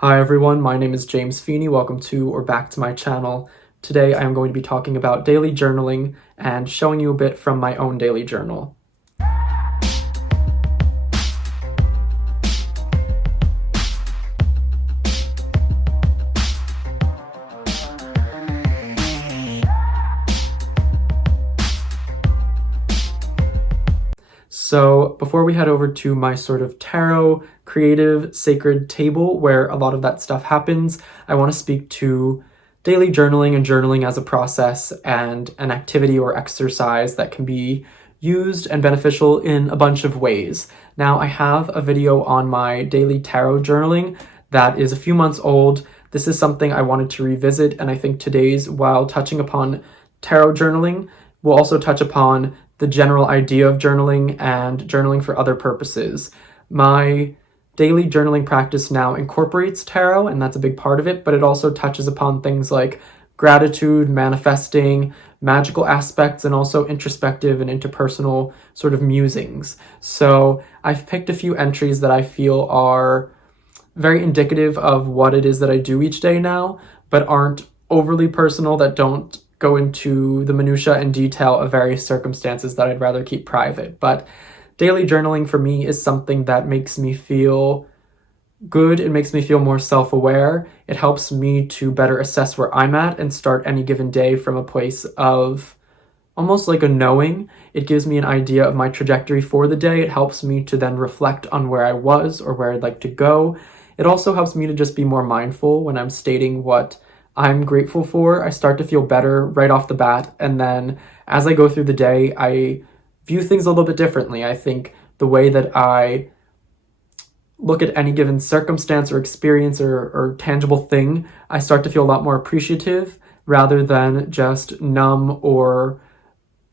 Hi everyone, my name is James Feeney. Welcome to or back to my channel. Today I am going to be talking about daily journaling and showing you a bit from my own daily journal. So before we head over to my sort of tarot, creative, sacred table where a lot of that stuff happens, I want to speak to daily journaling and journaling as a process and an activity or exercise that can be used and beneficial in a bunch of ways. Now, I have a video on my daily tarot journaling that is a few months old. This is something I wanted to revisit, and I think today's, while touching upon tarot journaling, we'll also touch upon the general idea of journaling and journaling for other purposes. My daily journaling practice now incorporates tarot, and that's a big part of it, but it also touches upon things like gratitude, manifesting, magical aspects, and also introspective and interpersonal sort of musings. So I've picked a few entries that I feel are very indicative of what it is that I do each day now, but aren't overly personal, that don't go into the minutiae and detail of various circumstances that I'd rather keep private. But daily journaling for me is something that makes me feel good. It makes me feel more self-aware. It helps me to better assess where I'm at and start any given day from a place of almost like a knowing. It gives me an idea of my trajectory for the day. It helps me to then reflect on where I was or where I'd like to go. It also helps me to just be more mindful when I'm stating what I'm grateful for. I start to feel better right off the bat, and then as I go through the day, I view things a little bit differently. I think the way that I look at any given circumstance or experience or tangible thing, I start to feel a lot more appreciative rather than just numb or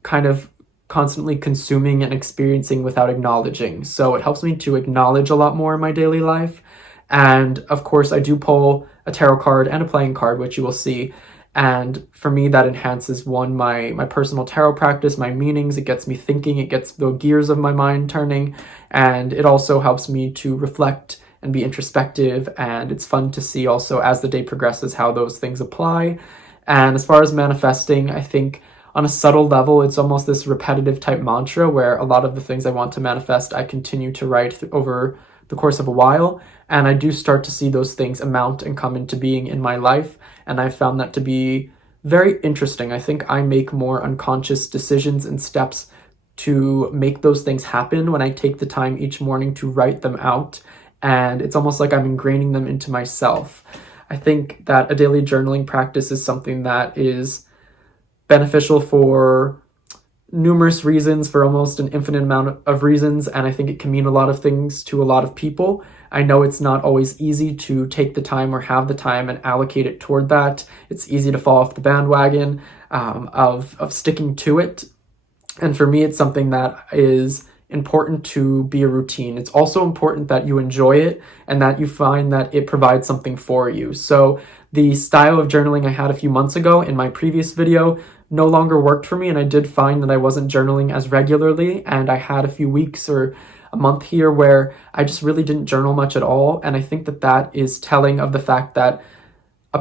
kind of constantly consuming and experiencing without acknowledging. So it helps me to acknowledge a lot more in my daily life. And of course, I do pull a tarot card and a playing card, which you will see. And for me, that enhances my personal tarot practice, my meanings. It gets me thinking, it gets the gears of my mind turning, and it also helps me to reflect and be introspective. And it's fun to see also as the day progresses how those things apply. And as far as manifesting, I think on a subtle level, it's almost this repetitive type mantra where a lot of the things I want to manifest, I continue to write over the course of a while, and I do start to see those things amount and come into being in my life, and I found that to be very interesting. I think I make more unconscious decisions and steps to make those things happen when I take the time each morning to write them out, and it's almost like I'm ingraining them into myself. I think that a daily journaling practice is something that is beneficial for numerous reasons, for almost an infinite amount of reasons, and I think it can mean a lot of things to a lot of people. I know it's not always easy to take the time or have the time and allocate it toward that. It's easy to fall off the bandwagon of sticking to it. And for me, it's something that is important to be a routine. It's also important that you enjoy it and that you find that it provides something for you. So the style of journaling I had a few months ago in my previous video no longer worked for me, and I did find that I wasn't journaling as regularly, and I had a few weeks or a month here where I just really didn't journal much at all. And I think that that is telling of the fact that a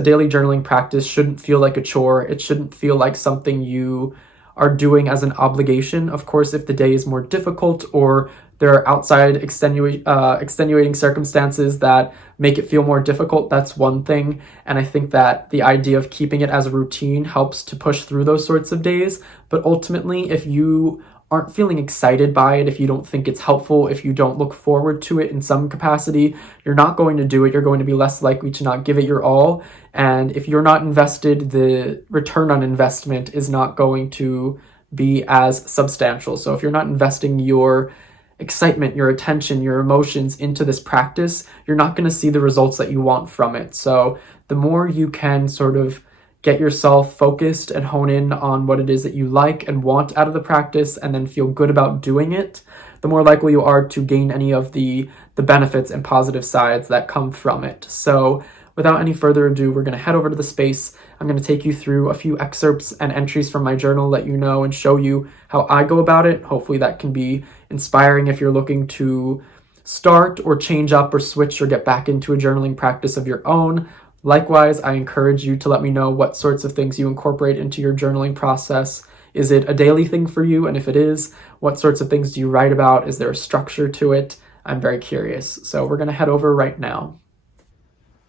daily journaling practice shouldn't feel like a chore. It shouldn't feel like something you are doing as an obligation. Of course, if the day is more difficult or there are outside extenuating circumstances that make it feel more difficult, that's one thing. And I think that the idea of keeping it as a routine helps to push through those sorts of days. But ultimately, if you aren't feeling excited by it, if you don't think it's helpful, if you don't look forward to it in some capacity, you're not going to do it. You're going to be less likely to not give it your all. And if you're not invested, the return on investment is not going to be as substantial. So if you're not investing your excitement, your attention, your emotions into this practice, you're not going to see the results that you want from it. So the more you can sort of get yourself focused and hone in on what it is that you like and want out of the practice and then feel good about doing it, the more likely you are to gain any of the benefits and positive sides that come from it. So without any further ado, we're going to head over to the space. I'm going to take you through a few excerpts and entries from my journal, let you know and show you how I go about it. Hopefully that can be inspiring if you're looking to start or change up or switch or get back into a journaling practice of your own. Likewise, I encourage you to let me know what sorts of things you incorporate into your journaling process. Is it a daily thing for you? And if it is, what sorts of things do you write about? Is there a structure to it? I'm very curious. So we're going to head over right now.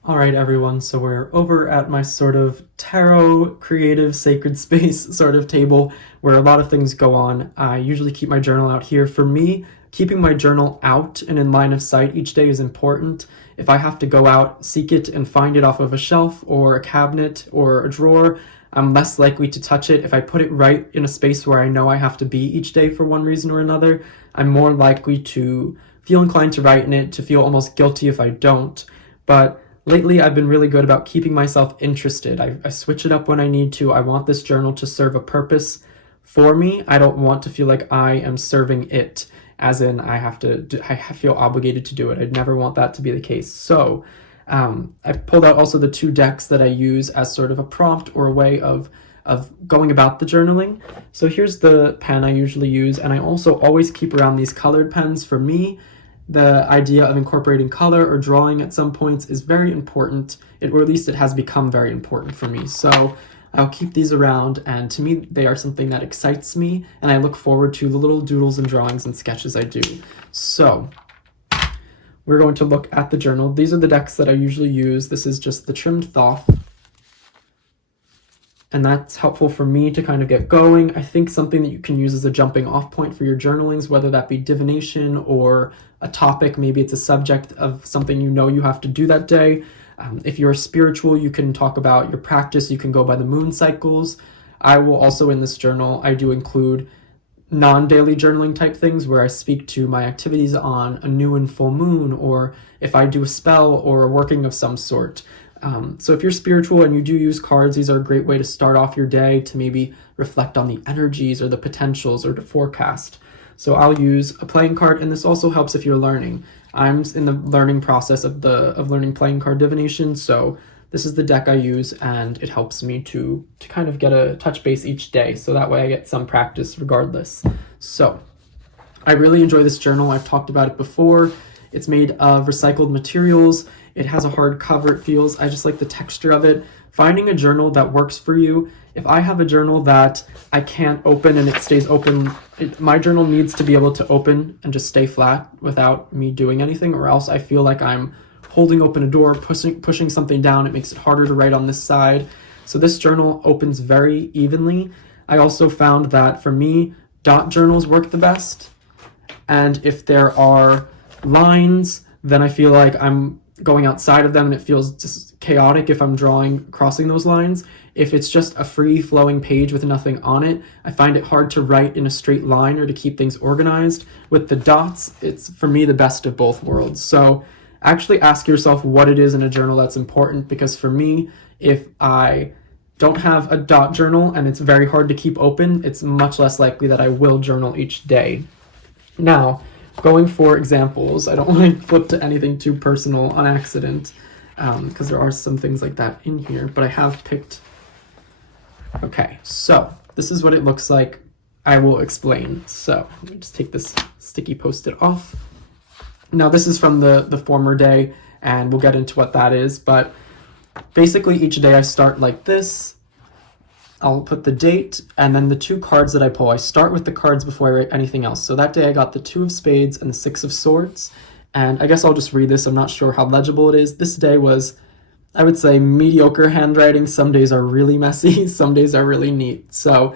All right, everyone, so we're over at my sort of tarot, creative, sacred space sort of table where a lot of things go on. I usually keep my journal out here. For me, keeping my journal out and in line of sight each day is important. If I have to go out, seek it, and find it off of a shelf or a cabinet or a drawer, I'm less likely to touch it. If I put it right in a space where I know I have to be each day for one reason or another, I'm more likely to feel inclined to write in it, to feel almost guilty if I don't. But lately, I've been really good about keeping myself interested. I switch it up when I need to. I want this journal to serve a purpose for me. I don't want to feel like I am serving it, as in I feel obligated to do it. I'd never want that to be the case. So I pulled out also the 2 decks that I use as sort of a prompt or a way of going about the journaling. So here's the pen I usually use, and I also always keep around these colored pens. For me, the idea of incorporating color or drawing at some points is very important, or at least it has become very important for me. So I'll keep these around, and to me, they are something that excites me, and I look forward to the little doodles and drawings and sketches I do. So we're going to look at the journal. These are the decks that I usually use. This is just the trimmed Thoth, and that's helpful for me to kind of get going. I think something that you can use as a jumping off point for your journalings, whether that be divination or a topic, maybe it's a subject of something you know you have to do that day. If you're spiritual, you can talk about your practice. You can go by the moon cycles. I will also, in this journal, I do include non-daily journaling type things where I speak to my activities on a new and full moon, or if I do a spell or a working of some sort. So if you're spiritual and you do use cards, these are a great way to start off your day, to maybe reflect on the energies or the potentials or to forecast. So I'll use a playing card, and this also helps if you're learning. I'm in the learning process of learning playing card divination, so this is the deck I use, and it helps me to kind of get a touch base each day, so that way I get some practice regardless. So I really enjoy this journal. I've talked about it before. It's made of recycled materials. It has a hard cover, it feels. I just like the texture of it. Finding a journal that works for you. If I have a journal that I can't open and it stays open, my journal needs to be able to open and just stay flat without me doing anything, or else I feel like I'm holding open a door, pushing something down. It makes it harder to write on this side. So this journal opens very evenly. I also found that for me, dot journals work the best. And if there are lines, then I feel like I'm going outside of them and it feels just chaotic if I'm crossing those lines. If it's just a free flowing page with nothing on it, I find it hard to write in a straight line or to keep things organized. With the dots, it's for me the best of both worlds. So actually ask yourself what it is in a journal that's important, because for me, if I don't have a dot journal and it's very hard to keep open, it's much less likely that I will journal each day. Now, going for examples, I don't want to flip to anything too personal on accident, because there are some things like that in here, but I have picked. Okay, so this is what it looks like. I will explain. So let me just take this sticky post-it off. Now this is from the former day, and we'll get into what that is, but basically each day I start like this. I'll put the date, and then the 2 cards that I pull. I start with the cards before I write anything else. So that day I got the 2 of spades and the 6 of swords, and I guess I'll just read this. I'm not sure how legible it is. This day was, I would say, mediocre handwriting. Some days are really messy, some days are really neat. So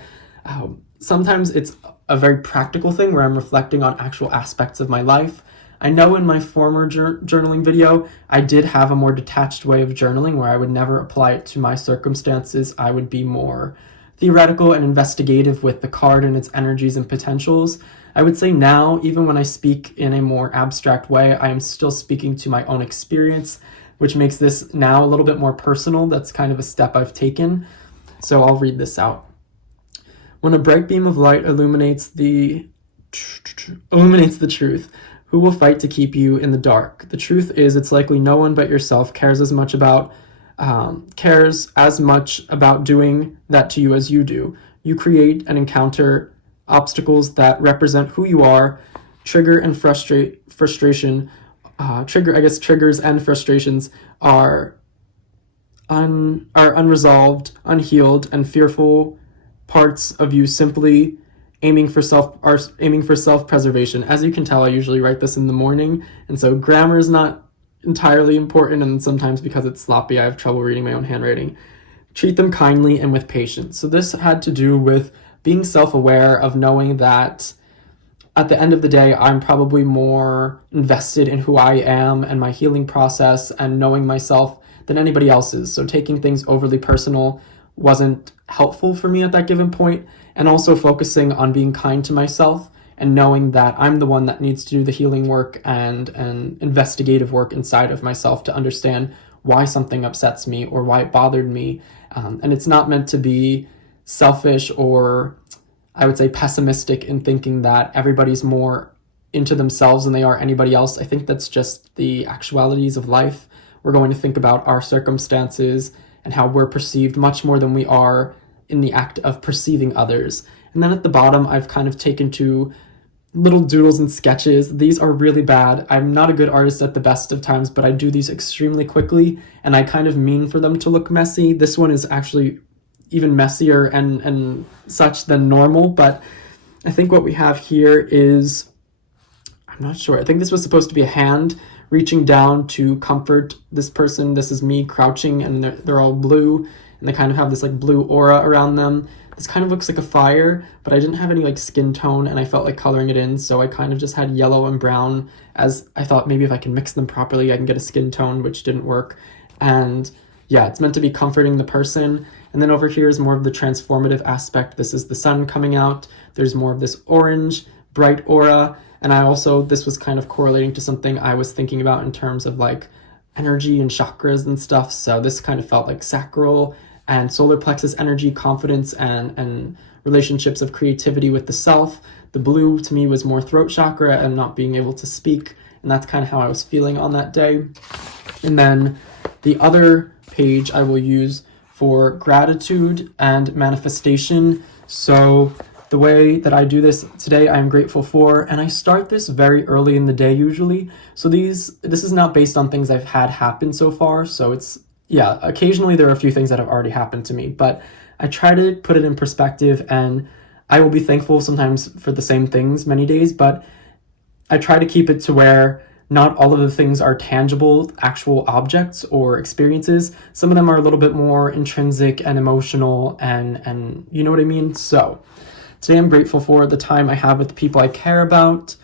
sometimes it's a very practical thing where I'm reflecting on actual aspects of my life. I know in my former journaling video, I did have a more detached way of journaling where I would never apply it to my circumstances. I would be more theoretical and investigative with the card and its energies and potentials. I would say now, even when I speak in a more abstract way, I am still speaking to my own experience, which makes this now a little bit more personal. That's kind of a step I've taken. So I'll read this out. When a bright beam of light illuminates the truth, who will fight to keep you in the dark? The truth is, it's likely no one but yourself cares as much about doing that to you as you do. You create and encounter obstacles that represent who you are, trigger and frustration, triggers and frustrations are unresolved, unhealed, and fearful parts of you simply aiming for self-preservation. As you can tell, I usually write this in the morning, and so grammar is not entirely important, and sometimes because it's sloppy, I have trouble reading my own handwriting. Treat them kindly and with patience. So this had to do with being self-aware of knowing that at the end of the day, I'm probably more invested in who I am and my healing process and knowing myself than anybody else is. So taking things overly personal wasn't helpful for me at that given point, and also focusing on being kind to myself and knowing that I'm the one that needs to do the healing work and investigative work inside of myself to understand why something upsets me or why it bothered me. And it's not meant to be selfish or, I would say, pessimistic in thinking that everybody's more into themselves than they are anybody else. I think that's just the actualities of life. We're going to think about our circumstances and how we're perceived much more than we are in the act of perceiving others. And then at the bottom, I've kind of taken to little doodles and sketches. These are really bad. I'm not a good artist at the best of times, but I do these extremely quickly, and I kind of mean for them to look messy. This one is actually even messier and such than normal, but I think what we have here is, I'm not sure, I think this was supposed to be a hand reaching down to comfort this person. This is me crouching, and they're all blue, and they kind of have this like blue aura around them. This kind of looks like a fire, but I didn't have any like skin tone, and I felt like coloring it in, so I kind of just had yellow and brown, as I thought maybe if I can mix them properly I can get a skin tone, which didn't work. And yeah, it's meant to be comforting the person. And then over here is more of the transformative aspect. This is the sun coming out. There's more of this orange, bright aura. And this was kind of correlating to something I was thinking about in terms of like energy and chakras and stuff. So this kind of felt like sacral and solar plexus energy, confidence, and relationships of creativity with the self. The blue to me was more throat chakra and not being able to speak. And that's kind of how I was feeling on that day. And then the other page I will use for gratitude and manifestation. So the way that I do this today, I'm grateful for, and I start this very early in the day usually. So this is not based on things I've had happen so far. So occasionally there are a few things that have already happened to me, but I try to put it in perspective, and I will be thankful sometimes for the same things many days, but I try to keep it to where not all of the things are tangible, actual objects or experiences. Some of them are a little bit more intrinsic and emotional and you know what I mean? So today I'm grateful for the time I have with the people I care about,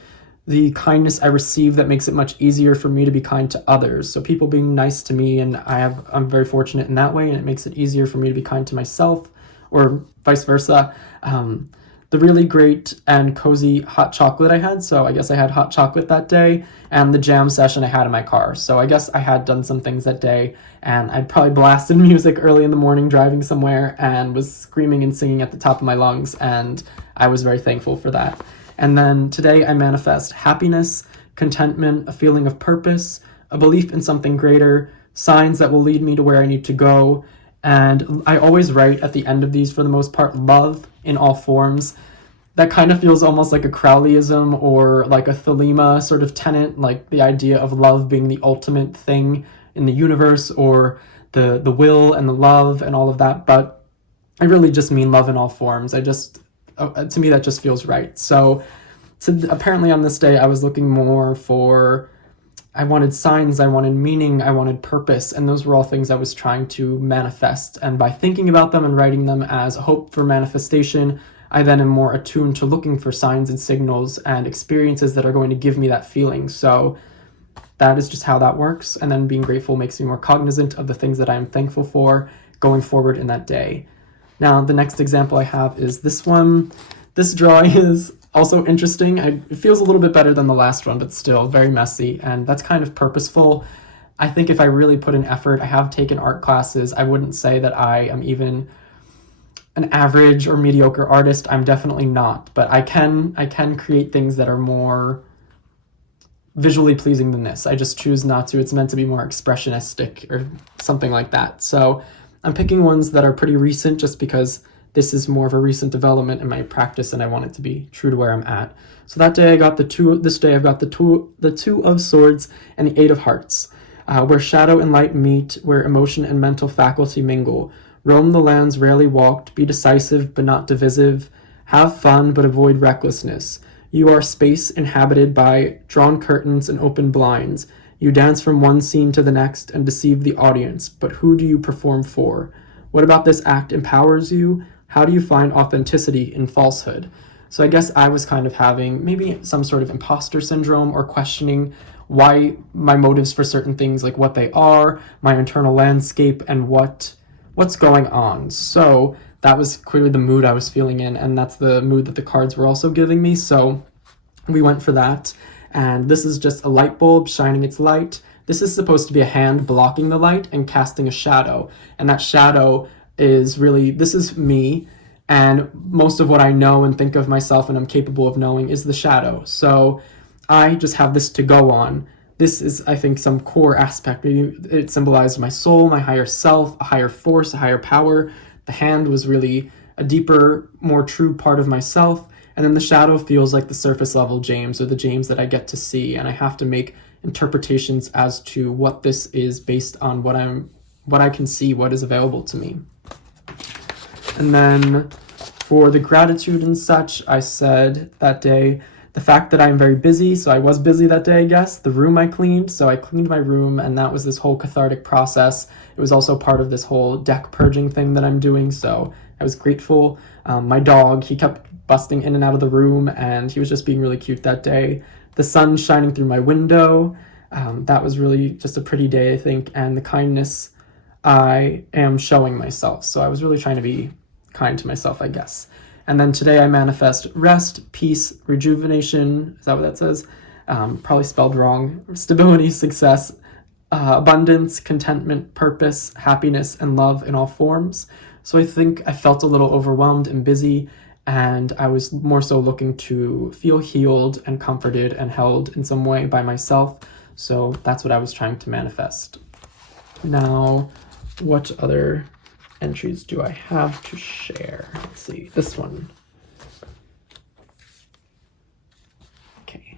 the kindness I receive that makes it much easier for me to be kind to others. So people being nice to me, and I'm very fortunate in that way, and it makes it easier for me to be kind to myself, or vice versa. The really great and cozy hot chocolate I had, so I guess I had hot chocolate that day, and the jam session I had in my car. So I guess I had done some things that day, and I'd probably blasted music early in the morning driving somewhere and was screaming and singing at the top of my lungs, and I was very thankful for that. And then today I manifest happiness, contentment, a feeling of purpose, a belief in something greater, signs that will lead me to where I need to go. And I always write at the end of these, for the most part, love in all forms. That kind of feels almost like a Crowleyism or like a Thelema sort of tenet, like the idea of love being the ultimate thing in the universe, or the will and the love and all of that. But I really just mean love in all forms. To me, that just feels right. So apparently on this day, I was looking more for, I wanted signs, I wanted meaning, I wanted purpose, and those were all things I was trying to manifest. And by thinking about them and writing them as a hope for manifestation, I then am more attuned to looking for signs and signals and experiences that are going to give me that feeling. So that is just how that works. And then being grateful makes me more cognizant of the things that I am thankful for going forward in that day. Now, the next example I have is this one. This drawing is also interesting. It feels a little bit better than the last one, but still very messy, and that's kind of purposeful. I think if I really put in effort, I have taken art classes. I wouldn't say that I am even an average or mediocre artist. I'm definitely not, but I can create things that are more visually pleasing than this. I just choose not to. It's meant to be more expressionistic or something like that. So I'm picking ones that are pretty recent just because this is more of a recent development in my practice, and I want it to be true to where I'm at. So that day I got this day I've got the Two of Swords and the Eight of Hearts. Where shadow and light meet, where emotion and mental faculty mingle. Roam the lands rarely walked, be decisive but not divisive. Have fun but avoid recklessness. You are space inhabited by drawn curtains and open blinds. You dance from one scene to the next and deceive the audience, but who do you perform for? What about this act empowers you? How do you find authenticity in falsehood? So I guess I was kind of having maybe some sort of imposter syndrome, or questioning why my motives for certain things, like what they are, my internal landscape, and what's going on. So that was clearly the mood I was feeling in, and that's the mood that the cards were also giving me. So we went for that. And this is just a light bulb shining its light. This is supposed to be a hand blocking the light and casting a shadow. And that shadow is really, this is me. And most of what I know and think of myself and I'm capable of knowing is the shadow. So I just have this to go on. This is, I think, some core aspect. Maybe it symbolized my soul, my higher self, a higher force, a higher power. The hand was really a deeper, more true part of myself. And then the shadow feels like the surface level James, or the James that I get to see. And I have to make interpretations as to what this is based on what I can see, what is available to me. And then for the gratitude and such, I said that day, the fact that I'm very busy, so I was busy that day, I guess. The room I cleaned, so I cleaned my room, and that was this whole cathartic process. It was also part of this whole deck purging thing that I'm doing, so I was grateful. My dog, he kept busting in and out of the room, and he was just being really cute that day. The sun shining through my window, that was really just a pretty day, I think, and the kindness I am showing myself. So I was really trying to be kind to myself, I guess. And then today I manifest rest, peace, rejuvenation, is that what that says? Probably spelled wrong. Stability, success, abundance, contentment, purpose, happiness, and love in all forms. So I think I felt a little overwhelmed and busy, and I was more so looking to feel healed and comforted and held in some way by myself. So that's what I was trying to manifest. Now, what other entries do I have to share? Let's see, this one. Okay.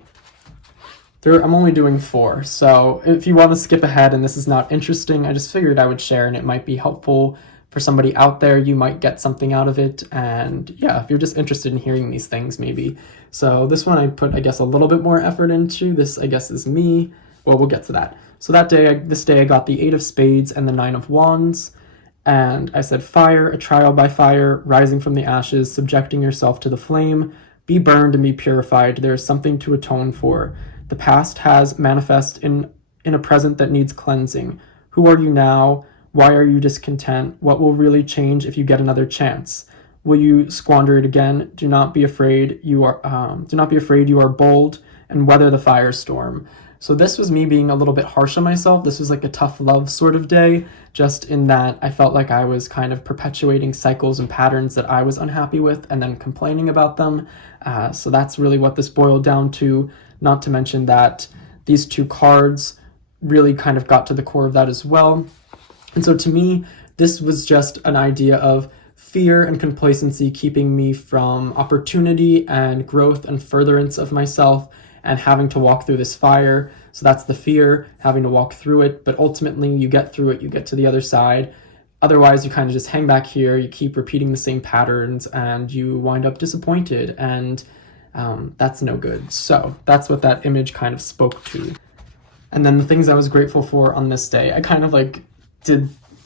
I'm only doing 4, so if you want to skip ahead and this is not interesting, I just figured I would share and it might be helpful for somebody out there. You might get something out of it, and yeah, if you're just interested in hearing these things, maybe. So this one I put, I guess, a little bit more effort into. This, I guess, is me. Well, we'll get to that. So this day I got the 8 of Spades and the 9 of Wands. And I said, fire, a trial by fire, rising from the ashes, subjecting yourself to the flame, be burned and be purified. There is something to atone for. The past has manifest in a present that needs cleansing. Who are you now? Why are you discontent? What will really change if you get another chance? Will you squander it again? Do not be afraid. You are bold, and weather the firestorm. So this was me being a little bit harsh on myself. This was like a tough love sort of day, just in that I felt like I was kind of perpetuating cycles and patterns that I was unhappy with and then complaining about them. So that's really what this boiled down to, not to mention that these 2 cards really kind of got to the core of that as well. And so to me, this was just an idea of fear and complacency keeping me from opportunity and growth and furtherance of myself, and having to walk through this fire. So that's the fear, having to walk through it, but ultimately you get through it, you get to the other side. Otherwise, you kind of just hang back here, you keep repeating the same patterns, and you wind up disappointed, and that's no good. So that's what that image kind of spoke to. And then the things I was grateful for on this day, I kind of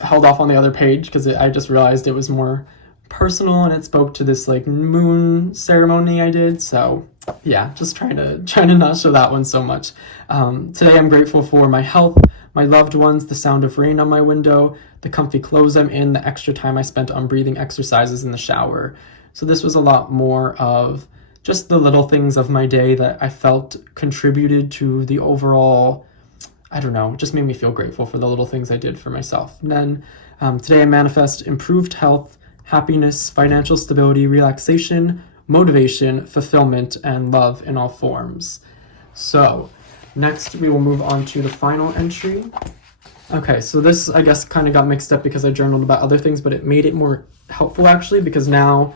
held off on the other page because I just realized it was more personal, and it spoke to this moon ceremony I did. So yeah, just trying to not show that one so much. Today I'm grateful for my health, my loved ones, the sound of rain on my window, the comfy clothes I'm in, the extra time I spent on breathing exercises in the shower. So this was a lot more of just the little things of my day that I felt contributed to the overall, I don't know, just made me feel grateful for the little things I did for myself. And then today I manifest improved health, happiness, financial stability, relaxation, motivation, fulfillment, and love in all forms. So next we will move on to the final entry. Okay, so this, I guess, kind of got mixed up because I journaled about other things, but it made it more helpful actually, because now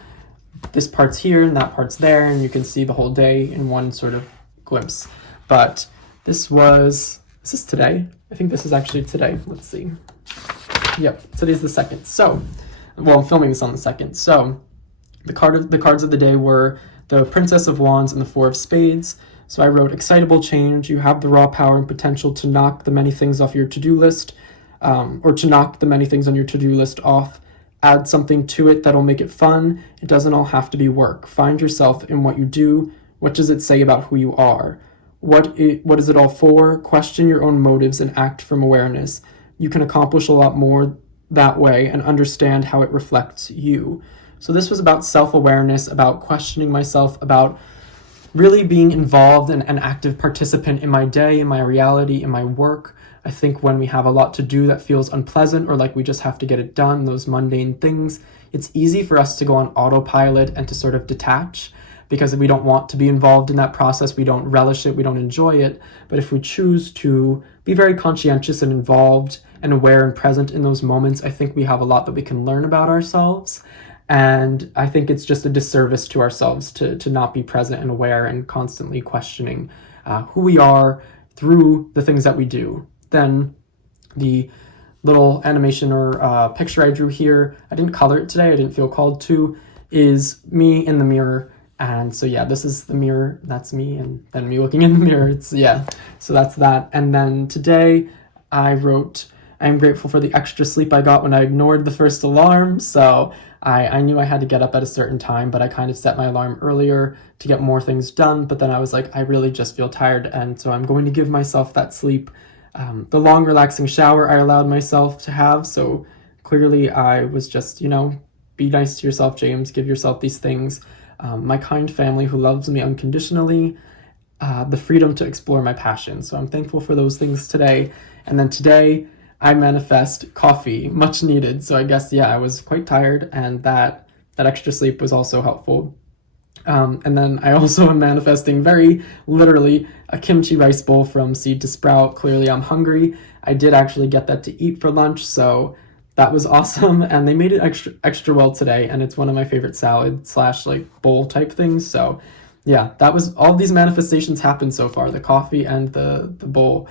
this part's here and that part's there, and you can see the whole day in one sort of glimpse. But is this today? I think this is actually today. Let's see. Yep, today's the 2nd. So, well, I'm filming this on the 2nd. So, the cards of the day were the Princess of Wands and the 4 of Spades. So I wrote, excitable change. You have the raw power and potential to knock the many things off your to-do list, or to knock the many things on your to-do list off. Add something to it that'll make it fun. It doesn't all have to be work. Find yourself in what you do. What does it say about who you are? What is it all for? Question your own motives and act from awareness. You can accomplish a lot more that way and understand how it reflects you. So this was about self-awareness, about questioning myself, about really being involved and an active participant in my day, in my reality, in my work. I think when we have a lot to do that feels unpleasant or like we just have to get it done, those mundane things, it's easy for us to go on autopilot and to sort of detach because we don't want to be involved in that process. We don't relish it. We don't enjoy it. But if we choose to be very conscientious and involved and aware and present in those moments, I think we have a lot that we can learn about ourselves. And I think it's just a disservice to ourselves to not be present and aware and constantly questioning who we are through the things that we do. Then the little animation or picture I drew here, I didn't color it today, I didn't feel called to, is me in the mirror. And so yeah, this is the mirror, that's me, and then me looking in the mirror, so that's that. And then today I wrote, I am grateful for the extra sleep I got when I ignored the first alarm. So I knew I had to get up at a certain time, but I kind of set my alarm earlier to get more things done. But then I was like, I really just feel tired. And so I'm going to give myself that sleep. The long, relaxing shower I allowed myself to have. So clearly I was just, be nice to yourself, James, give yourself these things. My kind family who loves me unconditionally, the freedom to explore my passion. So I'm thankful for those things today. And then today, I manifest coffee, much needed. So I guess, I was quite tired, and that extra sleep was also helpful. And then I also am manifesting very literally a kimchi rice bowl from seed to sprout. Clearly I'm hungry. I did actually get that to eat for lunch, so that was awesome. And they made it extra well today, and it's one of my favorite salad / bowl type things. So yeah, that was all these manifestations happened so far, the coffee and the bowl.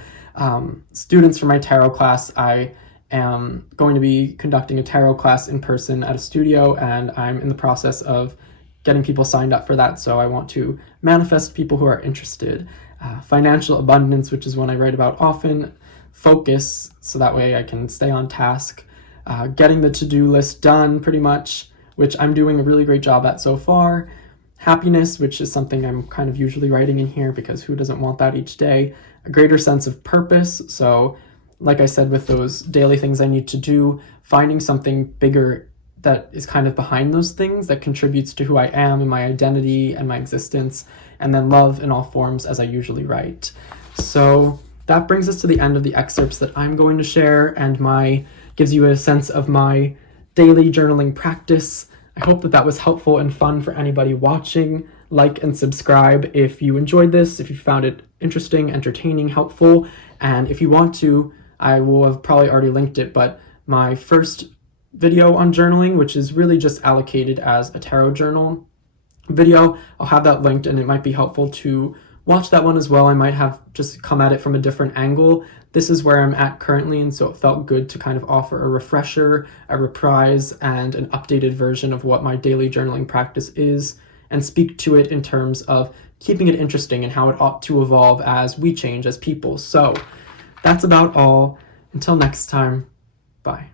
Students for my tarot class, I am going to be conducting a tarot class in person at a studio, and I'm in the process of getting people signed up for that. So I want to manifest people who are interested. Financial abundance, which is one I write about often. Focus, so that way I can stay on task. Getting the to-do list done pretty much, which I'm doing a really great job at so far. Happiness, which is something I'm kind of usually writing in here because who doesn't want that each day? A greater sense of purpose. So like I said, with those daily things I need to do, finding something bigger that is kind of behind those things that contributes to who I am and my identity and my existence, and then love in all forms as I usually write. So that brings us to the end of the excerpts that I'm going to share, and gives you a sense of my daily journaling practice. I hope that was helpful and fun for anybody watching. Like and subscribe if you enjoyed this, if you found it interesting, entertaining, helpful. And if you want to, I will have probably already linked it, but my first video on journaling, which is really just allocated as a tarot journal video, I'll have that linked, and it might be helpful to watch that one as well. I might have just come at it from a different angle. This is where I'm at currently, and so it felt good to kind of offer a refresher, a reprise, and an updated version of what my daily journaling practice is, and speak to it in terms of keeping it interesting and how it ought to evolve as we change as people. So that's about all. Until next time, bye.